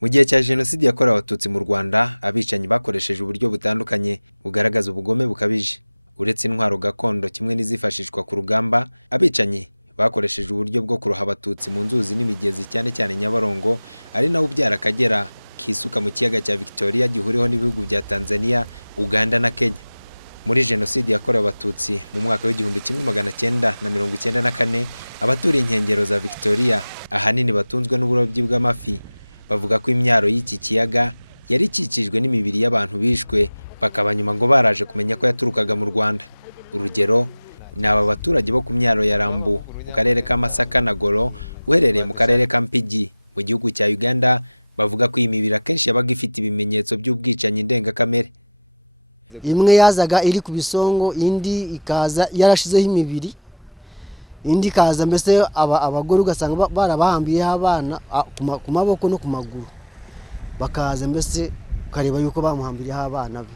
Mu gihe cya Jenoside yakorewe Abatutsi mu Rwanda, abicanyi bakoresheje uburyo butandukanye bugaragaza ubugome bukabije. Uretse intwaro gakondo kimwe n'izifashishwa ku rugamba, abicanyi bakoresheje uburyo bwo kuroha Abatutsi mu nzuzi n'imigezi cyane cyane Nyabarongo, ari naho ubyara Akagera kisuka mu kiyaga cya Victoria gihuriho n'ibihugu bya Tanzania, Uganda na Kenya. Muri Jenoside yakorewe Abatutsi mu mwaka w'1994, abaturiye inkengero za Victoria ahanini batunzwe n'uburobyi bw'amafi, bavuga ko imyaro y'iki kiyaga yari ikikijwe n'imibiri y'abantu bishwe, bakaba nyuma ngo baraje kumenya ko yaturukaga mu Rwanda. Urugero ni aba baturage bo ku myaro ya Rambu mu karere ka Masaka na Golo uherereye mu karere ka Mpigi mu gihugu cya Uganda, bavuga ko iyi mibiri akenshi yabaga ifite ibimenyetso by'ubwicanyi ndengakamere. Imwe yazaga iri ku bisongo, indi ikaza yarashizeho imibiri, indi kaza mbese abagore ugasanga barabahambiyeho abana ku maboko no ku maguru, bakaza mbese ukareba yuko bamuhambiriyeho abana be.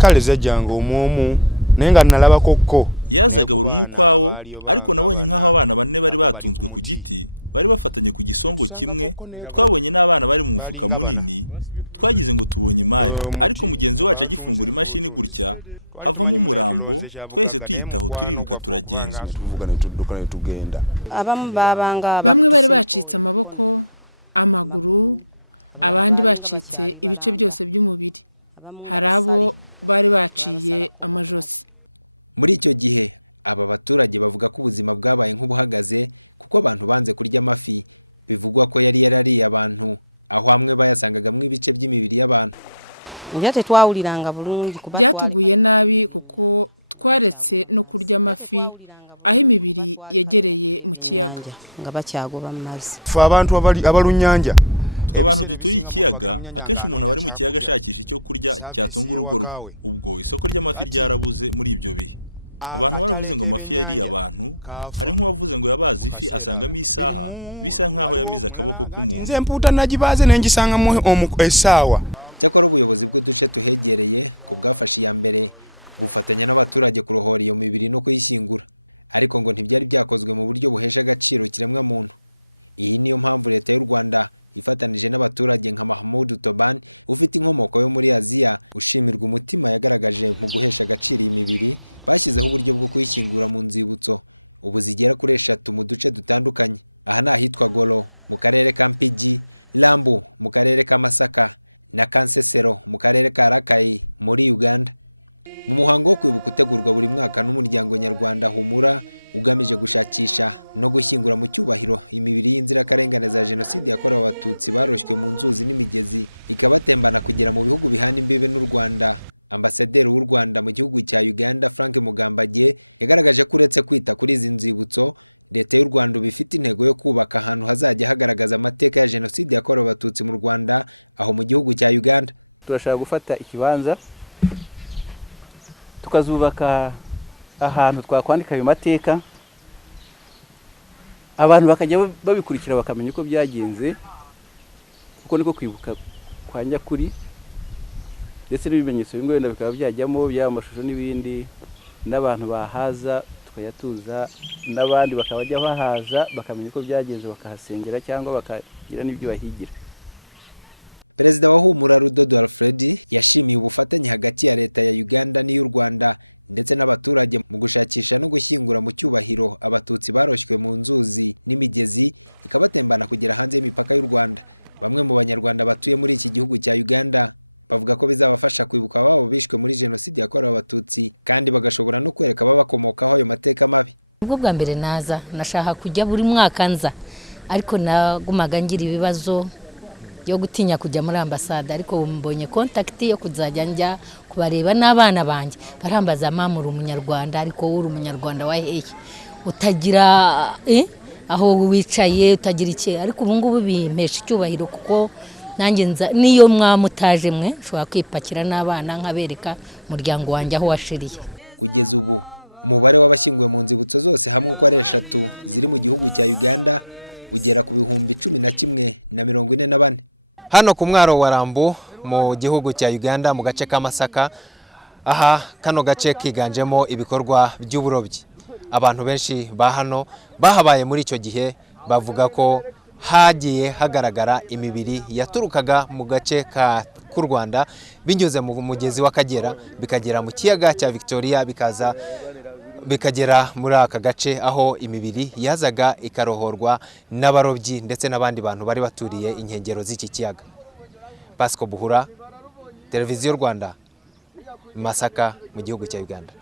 Kale zajyanga umumu nenga nalaba koko yazaga buri umwe ukwawo, ariko nabonye nk'aho abana bane bari batunzwe ku giti bari bafatanye ku gisongo kimwe. Twabonye n'abana bari mu mufuka munini, twagize ngo tubonye imari, ariko mugenzi wacu agifungura imashini gutya havamo umurambo, twese tuyitaho turiruka turagenda. Bamwe bari bacitse amaboko, amaguru, abandi bacitse ibice byose by'umubiri, hari abo bari baciye amajosi. Muri icyo gihe aba baturage bavuga ko ubuzima bwabaye nk'ubuhagaze kuko abantu banze kurya amafi, bivugwa ko yari yarariye abantu, aho hamwe bayasangagamo ibice by'imibiri y'abantu. Byatuguye nabi kuko twaretse no kurya amafi aho imibiri yegereye mu kiyaga. abantu abalunyanja Abantu duturiye ikiyaga, akenshi umuntu aba ari mu kiyaga ashakisha icyo kurya cyatunga urugo rwe. Ubwo isoko ry'amafi ryarabuze muri ibyo bihe. Abantu baravuze ngo amafi yariye abantu, hari nk'uwavuze ngo yabaze ifi asangamo isaha, bisa nk'aho yamize akaboko k'umuntu. Zemputa nagibaze nengisanga mu esawa. Cyakora ubuyobozi bw'uduce tuhegereye ko bwafashe iya mbere bufatanya n'abaturage kurohora iyo mibiri no kuyishyingura, ariko ngo ntibyari byakozwe mu buryo buhesha agaciro kiremwa muntu. Iyi niyo mpamvu leta y'u Rwanda ifatanije n'abaturage nka Mahmoud Toban ufite inkomoko yo muri Aziya, ushimirwa umutima yagaragaje mu guhesha agaciro iyi mibiri, bashyizeho uburyo bwo kuyishyingura mu nzibutso ubu zigera kuri 3 mu duce dutandukanye. Aha ni ahitwa Golo mu karere ka Mpigi, Lambu mu karere ka Masaka na Kansesero mu karere ka Rakai muri Uganda. Mu muhango wo kwibuka utegurwa buri mwaka n'umuryango nyarwanda Humura ugamije gushakisha no gushyingura mu cyubahiro imibiri y'inzirakarengane za Jenoside yakorewe Abatutsi baroshywe mu nzuzi n'imigezi ikabatembana kugera mu bihugu bihana imbibe n'u Rwanda, Ambasaderi w'u Rwanda mu gihugu cya Uganda Frank Mugambage yagaragaje ko uretse kwita kuri izi nzibutso, leta y'u Rwanda bifite intego yo kubaka ahantu hazajya hagaragaza amateka ya Jenoside yakorewe Abatutsi mu Rwanda aho mu gihugu cya Uganda. Turashaka gufata ikibanza tukazubaka ahantu twakwandika ayo mateka, abantu bakajya babikurikira bakamenya uko byagenze, kuko niko kwibuka kwa nyakuri, ndetse n'ibimenyetso bimwe wenda bikaba byajyamo by'amashusho n'ibindi, n'abantu bahaza tukayatuza, n'abandi bakabajya bahaza bakamenya uko byagenze bakahasengera cyangwa bakagira n'ibyo bahigira. Perezida wa Humura Rudodo Alfred yashimiye ubufatanye hagati ya leta ya Uganda n'iy'u Rwanda ndetse n'abaturage mu gushakisha no gushyingura mu cyubahiro Abatutsi baroshywe mu nzuzi n'imigezi ikabatembana kugera hanze y'imipaka y'u Rwanda. Bamwe mu banyarwanda batuye muri iki gihugu cya Uganda bavuga ko bizabafasha kwibuka ababo bishwe muri Jenoside yakorewe Abatutsi kandi bagashobora no kwereka ababakomokaho ayo mateka mabi. Ubwo bwa mbere naza nashaka kujya buri mwaka nza, ariko nagumaga ngira ibibazo yo gutinya kujya muri ambasade, ariko mbonye contact yo kuzajya njya kubareba n'abana banjye barambaza mama uri umunyarwanda, ariko uri umunyarwanda wa hehe, utagira aho wicaye utagira iki, ariko ubu ngubu bimpesha icyubahiro kuko nanjye nza niyo mwamutaje mwe nshobora kwipakira n'abana nkabereka umuryango wanjye aho washiriye. Kugeza ubu umubare w'abashyinguwe mu nzibutso zose hamwe uko ari 3 ziri mu gihugu cya Uganda ugera ku 1144. Hano ku mwaro wa Rambu mu gihugu cya Uganda mu gace ka Masaka, aha kano gace kiganjemo ibikorwa by'uburobyi. Abantu benshi ba hano bahabaye muri icyo gihe bavuga ko hagiye hagaragara imibiri yaturukaga mu gace k'u Rwanda binyuze mu mugezi w'Akagera bikagera mu kiyaga cya Victoria bikagera muri aka gace aho imibiri yazaga ikarohorwa n'abarobyi ndetse n'abandi bantu bari baturiye inkengero z'iki kiyaga. Pasco Buhura, Televiziyo Rwanda, Masaka mu gihugu cya Uganda.